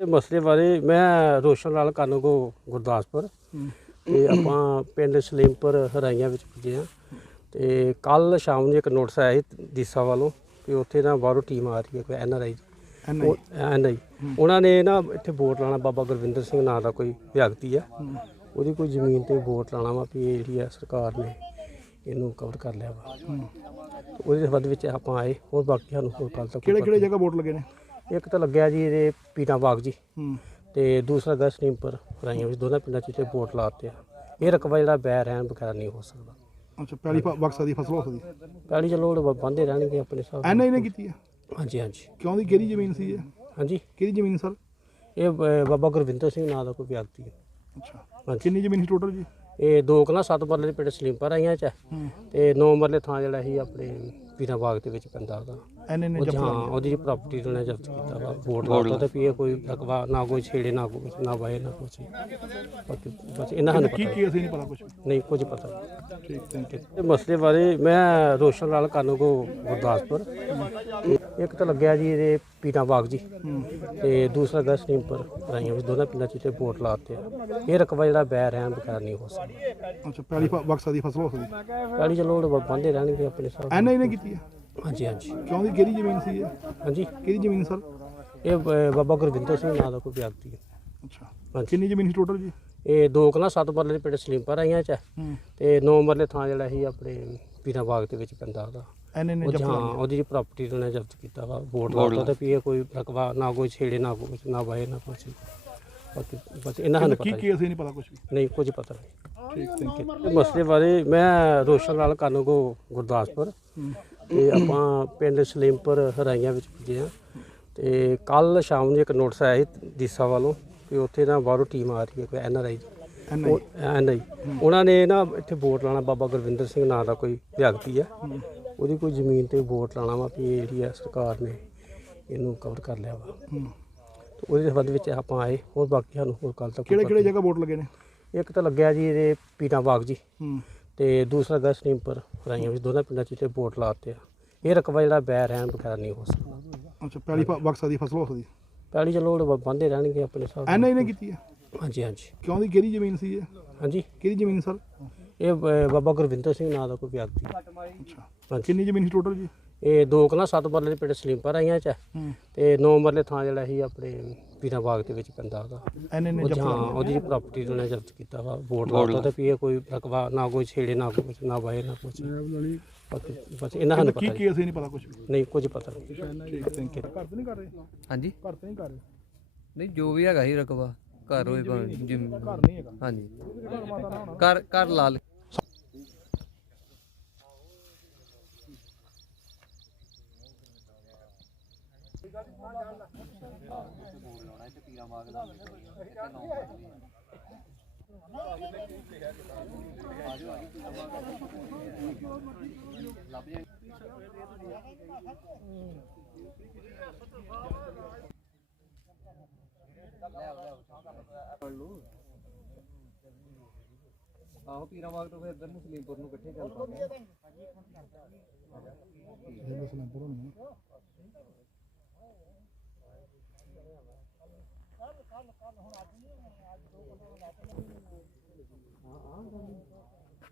ਇਹ ਮਸਲੇ ਬਾਰੇ ਮੈਂ ਰੋਸ਼ਨ ਲਾਲ ਕਾਨੂੰਗੋ ਗੁਰਦਾਸਪੁਰ। ਤੇ ਆਪਾਂ ਪਿੰਡ ਸਲੀਮਪੁਰ ਹਰਾਈਆਂ ਵਿੱਚ ਪੁੱਜੇ ਆ ਤੇ ਕੱਲ ਸ਼ਾਮ ਨੂੰ ਇੱਕ ਨੋਟਿਸ ਆਇਆ ਸੀ ਦੀਸਾ ਵੱਲੋਂ ਕਿ ਉੱਥੇ ਨਾ ਬਾਹਰੋਂ ਟੀਮ ਆ ਰਹੀ ਹੈ ਕੋਈ ਐਨ ਆਰ ਆਈ ਐਨ ਆਈ। ਉਹਨਾਂ ਨੇ ਨਾ ਇੱਥੇ ਵੋਟ ਲਾਣਾ ਬਾਬਾ ਗੁਰਵਿੰਦਰ ਸਿੰਘ ਨਾਂ ਦਾ ਕੋਈ ਵਿਅਕਤੀ ਆ। ਉਹਦੀ ਕੋਈ ਜ਼ਮੀਨ ਤੇ ਵੋਟ ਲਾਣਾ ਵਾ ਵੀ ਇਹ ਜਿਹੜੀ ਆ ਸਰਕਾਰ ਨੇ ਇਹਨੂੰ ਕਵਰ ਕਰ ਲਿਆ ਵਾ। ਉਹਦੇ ਸੰਬੰਧ ਵਿੱਚ ਆਪਾਂ ਆਏ ਹੋਰ ਬਾਕੀ ਸਾਨੂੰ ਹੋਰ ਕੱਲ ਤੱਕ ਕਿਹੜੇ ਕਿਹੜੇ ਜਗ੍ਹਾ ਵੋਟ ਲੱਗੇ ਨੇ? ਇੱਕ ਤਾਂ ਲੱਗਿਆ ਜੀ ਇਹਦੇ ਪੀਟਾ ਬਾਗ ਜੀ। ਹੂੰ। ਤੇ ਦੂਸਰਾ ਗਾ ਸਟੀਮਪਰ ਰਾਈਆਂ ਵਿੱਚ ਦੋਨਾਂ ਪਿੰਡਾਂ 'ਚ ਤੇ ਵੋਟ ਲਾਤੇ ਆ। ਇਹ ਰਕਬਾ ਜਿਹੜਾ ਬੈ ਰਹਿਣ ਬਗੈਰ ਨਹੀਂ ਹੋ ਸਕਦਾ। ਅੱਛਾ ਪਹਿਲੀ ਬਕਸਾ ਦੀ ਫਸਲ ਹੋ ਸਕਦੀ ਪਹਿਲੀ ਚਲੋ ਉਹ ਬੰਦੇ ਰਹਿਣਗੇ ਆਪਣੇ ਹਿਸਾਬ ਨਾਲ। ਐਨਆਈ ਨੇ ਕੀਤੀ ਹੈ? ਹਾਂਜੀ ਹਾਂਜੀ। ਕਿਉਂ ਦੀ ਕਿਹੜੀ ਜ਼ਮੀਨ ਸੀ ਇਹ? ਹਾਂਜੀ। ਕਿਹਦੀ ਜ਼ਮੀਨ ਸਰ? ਇਹ ਬ- ਬਾਬਾ ਗੁਰਵਿੰਦਰ ਸਿੰਘ ਨਾਂ ਦਾ ਕੋਈ ਵਿਅਕਤੀ ਹੈ। ਅੱਛਾ। ਹਾਂਜੀ। ਕਿੰਨੀ ਜ਼ਮੀਨ ਸੀ ਟੋਟਲ ਜੀ? ਇਹ ਦੋ ਕਲਾ ਸੱਤ ਮਰਲੇ ਦੇ ਪਿੰਡ ਸਲੀਮਪਰ ਆਈਆਂ ਚ ਹੈ। ਹੂੰ। ਤੇ ਨੌ ਮਰਲੇ ਥਾਂ ਜਿਹੜਾ ਸੀ ਆਪਣੇ ਪੀਰਾ ਬਾਗ ਦੇ ਵਿੱਚ ਪੈਂਦਾ ਉਹਦਾ। ਨੇ ਉਹ ਉਹਦੀ ਪ੍ਰਾਪਰਟੀ ਉਹਨੇ ਜ਼ਬਤ ਕੀਤਾ ਵਾ ਵੋਟ ਲਾਤਾ ਤੇ ਇਹ ਕੋਈ ਰਕਬਾ ਨਾ ਕੋਈ ਛੇੜੇ ਨਾ ਕੋਈ ਨਾ ਵਾਏ ਨਾ ਕੁਛ। ਬਾਕੀ ਬਸ ਇਹਨਾਂ ਕੀ ਪਤਾ ਕੀ ਅਸੀਂ ਨਹੀਂ ਪਤਾ ਕੁਝ ਨਹੀਂ ਕੁਝ ਪਤਾ ਨਹੀਂ। ਠੀਕ ਥੈਂਕ ਯੂ ਇਹ ਮਸਲੇ ਬਾਰੇ ਮੈਂ ਰੋਸ਼ਨ ਲਾਲ ਕਾਨੂੰਗੋ ਗੁਰਦਾਸਪੁਰ। ਇੱਕ ਤਾਂ ਲੱਗਿਆ ਜੀ ਇਹਦੇ ਪੀਟਾ ਬਾਗ ਜੀ। ਤੇ ਦੂਸਰਾ ਗਾ ਸਟੀਮਪਰ ਰਾਈਆਂ ਵਿੱਚ ਦੋਨਾਂ ਪਿੰਡਾਂ 'ਚ ਤੇ ਵੋਟ ਲਾਤੇ ਆ। ਇਹ ਰਕਬਾ ਜਿਹੜਾ ਬੈ ਰਹਿਣ ਬਗੈਰ ਨਹੀਂ ਹੋ ਸਕਦਾ। ਅੱਛਾ ਪਹਿਲੀ ਬਕਸਾ ਦੀ ਫਸਲ ਹੋ ਸਕਦੀ। ਪਹਿਲੀ ਚਲੋ ਉਹ ਬੰਦੇ ਰਹਿਣਗੇ ਆਪਣੇ ਹਿਸਾਬ ਨਾਲ। ਐਨਆਈ ਨੇ ਕੀਤੀ ਹੈ ਹਾਂਜੀ ਹਾਂਜੀ। ਕਿਉਂ ਦੀ ਕਿਹੜੀ ਜ਼ਮੀਨ ਸੀ ਇਹ? ਹਾਂਜੀ। ਕਿਹਦੀ ਜ਼ਮੀਨ ਸਰ? ਇਹ ਬਾਬਾ ਗੁਰਵਿੰਦਰ ਸਿੰਘ ਨਾਂ ਦਾ ਕੋਈ ਵਿਅਕਤੀ ਹੈ। ਅੱਛਾ। ਹਾਂਜੀ। ਕਿੰਨੀ ਜ਼ਮੀਨ ਸੀ ਟੋਟਲ ਜੀ? ਇਹ ਦੋ ਕਲਾ ਸੱਤ ਮਰਲੇ ਦੇ ਪਿੰਡ ਸਲੀਮਪਰ ਆਈਆਂ ਚ। ਹੈ। ਹੂੰ ਤੇ ਨੌ ਮਰਲੇ ਥਾਂ ਜਿਹੜਾ ਸੀ ਆਪਣੇ ਪੀਰਾ ਬਾਗ ਦੇ ਵਿੱਚ ਪੈਂਦਾ ਉਹਦਾ। ਐਨਆਈ ਨੇ ਉਹ ਜਬਤ ਹਾਂ ਉਹਦੀ ਪ੍ਰਾਪਰਟੀ ਉਹਨੇ ਜ਼ਬਤ ਕੀਤਾ ਵਾ ਵੋਟ ਲਾਤਾ ਤੇ ਵੀ ਇਹ ਕੋਈ ਰਕਬਾ ਨਾ ਕੋਈ ਛੇੜੇ ਨਾ ਕੁਛ ਨਾ ਵਾਏ ਨਾ ਕੁਛ। ਬਾਕੀ ਬਸ ਇਹਨਾਂ ਸਾਨੂੰ ਕੀ ਪਤਾ ਕੀ ਅਸੀਂ ਨਹੀਂ ਪਤਾ ਕੁਝ ਵੀ? ਨਹੀਂ ਕੁਝ ਪਤਾ ਨਹੀਂ। ਠੀਕ ਥੈਂਕ ਯੂ ਇਹ ਮਸਲੇ ਬਾਰੇ ਮੈਂ ਰੋਸ਼ਨ ਲਾਲ ਕਾਨੂੰਗੋ ਗੁਰਦਾਸਪੁਰ। ਤੇ ਆਪਾਂ ਪਿੰਡ ਸਲੀਮਪੁਰ ਹਰਾਈਆਂ ਵਿੱਚ ਪੁੱਜੇ ਆ ਤੇ ਕੱਲ ਸ਼ਾਮ ਨੂੰ ਇੱਕ ਨੋਟਿਸ ਆਇਆ ਸੀ ਦੀਸਾ ਵੱਲੋਂ ਕਿ ਉੱਥੇ ਨਾ ਬਾਹਰੋਂ ਟੀਮ ਆ ਰਹੀ ਹੈ ਕੋਈ ਐਨ ਆਰ ਆਈ ਐਨਆਈ ਐਨ ਆਈ। ਉਹਨਾਂ ਨੇ ਨਾ ਇੱਥੇ ਵੋਟ ਲਾਣਾ ਬਾਬਾ ਗੁਰਵਿੰਦਰ ਸਿੰਘ ਨਾਂ ਦਾ ਕੋਈ ਵਿਅਕਤੀ ਆ। ਉਹਦੀ ਕੋਈ ਜ਼ਮੀਨ ਤੇ ਵੋਟ ਲਾਣਾ ਵਾ ਵੀ ਇਹ ਜਿਹੜੀ ਆ ਸਰਕਾਰ ਨੇ ਇਹਨੂੰ ਕਵਰ ਕਰ ਲਿਆ ਵਾ। ਤੇ ਉਹਦੇ ਸੰਬੰਧ ਵਿੱਚ ਆਪਾਂ ਆਏ ਹੋਰ ਬਾਕੀ ਸਾਨੂੰ ਹੋਰ ਕੱਲ ਤੱਕ ਕਿਹੜੇ ਕਿਹੜੇ ਜਗ੍ਹਾ ਵੋਟ ਲੱਗੇ ਨੇ? ਇੱਕ ਤਾਂ ਲੱਗਿਆ ਜੀ ਇਹਦੇ ਪੀਟਾ ਬਾਗ ਜੀ। ਤੇ ਦੂਸਰਾ ਗਾ ਸਟੀਮਪਰ ਰਾਈਆਂ ਵਿੱਚ ਦੋਨਾਂ ਪਿੰਡਾਂ 'ਚ ਤੇ ਵੋਟ ਲਾਤੇ ਆ। ਇਹ ਰਕਬਾ ਜਿਹੜਾ ਬੈ ਰਹਿਣ ਬਗੈਰ ਨਹੀਂ ਹੋ ਸਕਦਾ। ਅੱਛਾ ਪਹਿਲੀ ਬਕਸਾ ਦੀ ਫਸਲ ਹੋ ਸਕਦੀ। ਪਹਿਲੀ ਚਲੋ ਉਹ ਬੰਦੇ ਰਹਿਣਗੇ ਆਪਣੇ ਹਿਸਾਬ ਨਾਲ। ਐਨਆਈ ਨੇ ਕੀਤੀ ਹੈ ਹਾਂਜੀ ਹਾਂਜੀ। ਕਿਉਂ ਦੀ ਕਿਹੜੀ ਜ਼ਮੀਨ ਸੀ ਇਹ? ਹਾਂਜੀ। ਕਿਹਦੀ ਜ਼ਮੀਨ ਸਰ? ਇਹ ਬਾਬਾ ਗੁਰਵਿੰਦਰ ਸਿੰਘ ਨਾਂ ਦਾ ਕੋਈ ਵਿਅਕਤੀ। ਅੱਛਾ। ਹਾਂਜੀ। ਕਿੰਨੀ ਜ਼ਮੀਨ ਸੀ ਟੋਟਲ ਜੀ? ਇਹ ਦੋ ਕਲਾ ਸੱਤ ਮਰਲੇ ਦੇ ਪਿੰਡ ਸਲੀਮਪਰ ਆਈਆਂ ਚ ਹੈ। ਤੇ ਨੌ ਮਰਲੇ ਥਾਂ ਜਿਹੜਾ ਸੀ ਆਪਣੇ ਪੀਰਾ ਬਾਗ ਦੇ ਵਿੱਚ ਪੈਂਦਾ ਉਹਦਾ ਐਨਆਈ ਨੇ ਉਹ ਹਾਂ ਉਹਦੀ ਪ੍ਰਾਪਰਟੀ ਉਹਨੇ ਜ਼ਬਤ ਕੀਤਾ ਵਾ ਵੋਟ ਲਾਤਾ ਤੇ ਵੀ ਇਹ ਕੋਈ ਰਕਬਾ ਨਾ ਕੋਈ ਛੇੜੇ ਨਾ ਕੁਛ ਨਾ ਵਾਏ ਨਾ ਕੁਛ। ਬਾਕੀ ਬਸ ਇਹਨਾਂ ਸਾਨੂੰ ਕੀ ਪਤਾ ਕੀ ਅਸੀਂ ਨਹੀਂ ਪਤਾ ਕੁਝ ਵੀ। ਨਹੀਂ ਕੁਝ ਪਤਾ ਨਹੀਂ। ਠੀਕ ਥੈਂਕ ਯੂ ਘਰ ਤੇ ਨਹੀਂ ਕਰ ਰਹੇ? ਹਾਂਜੀ। ਘਰ ਤੇ ਨਹੀਂ ਕਰ ਰਹੇ? ਨਹੀਂ ਜੋ ਵੀ ਹੈਗਾ ਹੀ ਰਕਬਾ ਘਰ ਹੋਏ ਭਾਵੇਂ ਜਿਮ ਘਰ ਨਹੀਂ ਹੈਗਾ। ਹਾਂਜੀ। ਘਰ ਨਾ ਘਰ ਆਹੋ ਪੀਰਾਂ ਬਾਗ ਤੋਂ ਫਿਰ ਇੱਧਰ ਨੂੰ ਸਲੀਮਪੁਰ ਨੂੰ ਇਕੱਠੇ ਚੱਲ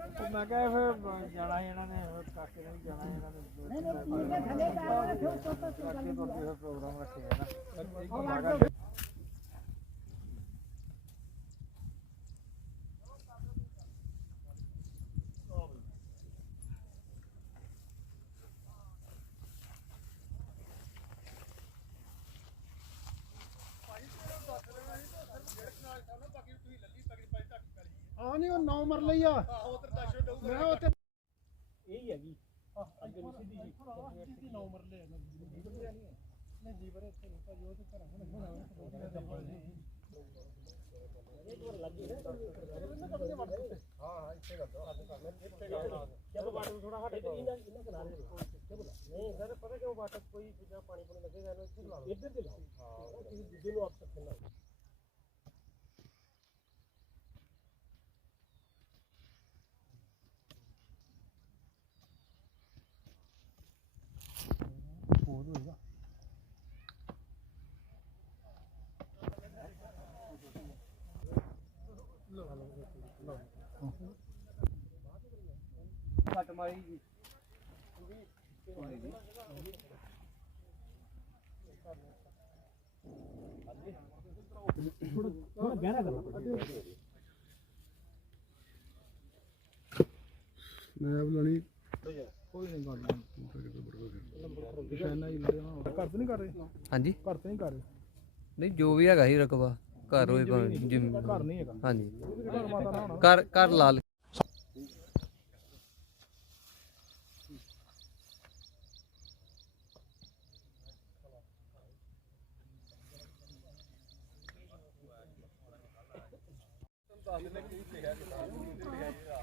ਕਿਹਾ ਫਿਰ ਜਾਣਾ ਇਹਨਾਂ ਨੇ ਕਾਕੇ ਨੇ ਵੀ ਜਾਣਾ ਇਹਨਾਂ ਨੇ। ਨਹੀਂ ਨਹੀਂ ਥੱਲੇ ਜਾ ਰੱਖੋ ਪ੍ਰੋਗਰਾਮ ਰੱਖਿਆ ਨਾ। ਆ ਨਹੀਂ ਉਹ 9 ਮਰ ਲਈ ਆ। ਇਹ ਹੈਗੀ ਅੱਗੇ ਨੂੰ ਸਿੱਧੀ ਜੀ ਸਿੱਧੀ ਨੌ ਮਰਲੇ ਨਹੀਂ ਉਹ ਤੇ ਘਰਾਂ ਨੂੰ ਇੱਕ ਵਾਰ ਨਾ ਹਾਂ। ਪਾਣੀ ਹੋਰ ਹੋਏਗਾ ਕੱਟ ਮਾਰੀ ਮੈਂ ਬੁਲਾਣੀ ਕੋਈ ਨਹੀਂ ਗੱਲ ਨਿਸ਼ਾਨਾ ਹੀ ਲੱਗਿਆ ਘਰ ਤੇ ਨਹੀਂ ਕਰ ਰਹੇ ਹਾਂਜੀ। ਘਰ ਤੇ ਨਹੀਂ ਕਰ ਰਹੇ ਨਹੀਂ ਜੋ ਵੀ ਹੈਗਾ ਹੀ ਰਕਬਾ, ਘਰ ਹੋਏ ਭਾਵੇਂ, ਜਿਮ ਘਰ ਨਹੀਂ ਹੈਗਾ ਹਾਂਜੀ। ਘਰ ਮਾਤਾ ਨਾ ਹੋਣਾ ਘਰ ਘਰ ਲਾਲ। ਲਿਖਿਆ ਕਿਤਾਬ ਲਿਖਿਆ